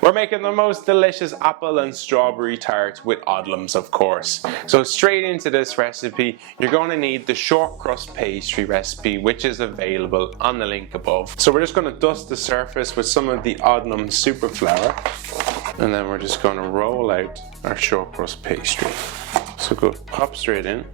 We're making the most delicious apple and strawberry tart with Odlums, of course. So straight into this recipe, you're going to need the Shortcrust Pastry recipe, which is available on the link above. So we're just going to dust the surface with some of the Odlums super flour, and then we're just going to roll out our Shortcrust pastry. So go pop straight in,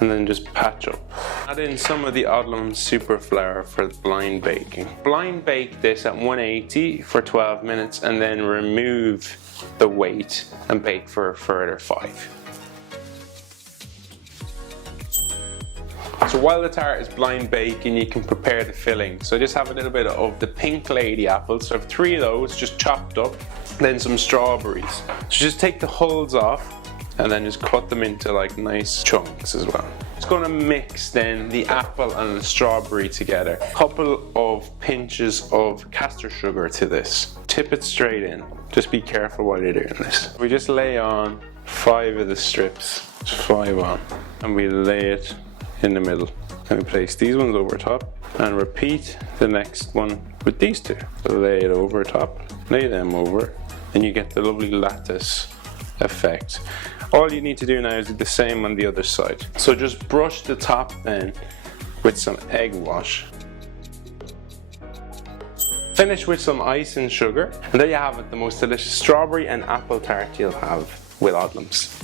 and then just patch up. Add in some of the Odlums super flour for blind baking. Blind bake this at 180 for 12 minutes and then remove the weight and bake for a further 5. So while the tart is blind baking, you can prepare the filling. So just have a little bit of the pink lady apples. So I have 3 of those just chopped up, then some strawberries. So just take the hulls off and then just cut them into like nice chunks as well. Just going to mix then the apple and the strawberry together. A couple of pinches of caster sugar to this. Tip it straight in. Just be careful while you're doing this. We just lay on 5 of the strips, just 5 on, and we lay it in the middle. And we place these ones over top and repeat the next one with these 2. So lay it over top, lay them over, and you get the lovely lattice effect. All you need to do now is do the same on the other side. So just brush the top then with some egg wash. Finish with some ice and sugar, and there you have it, the most delicious strawberry and apple tart you'll have with Odlums.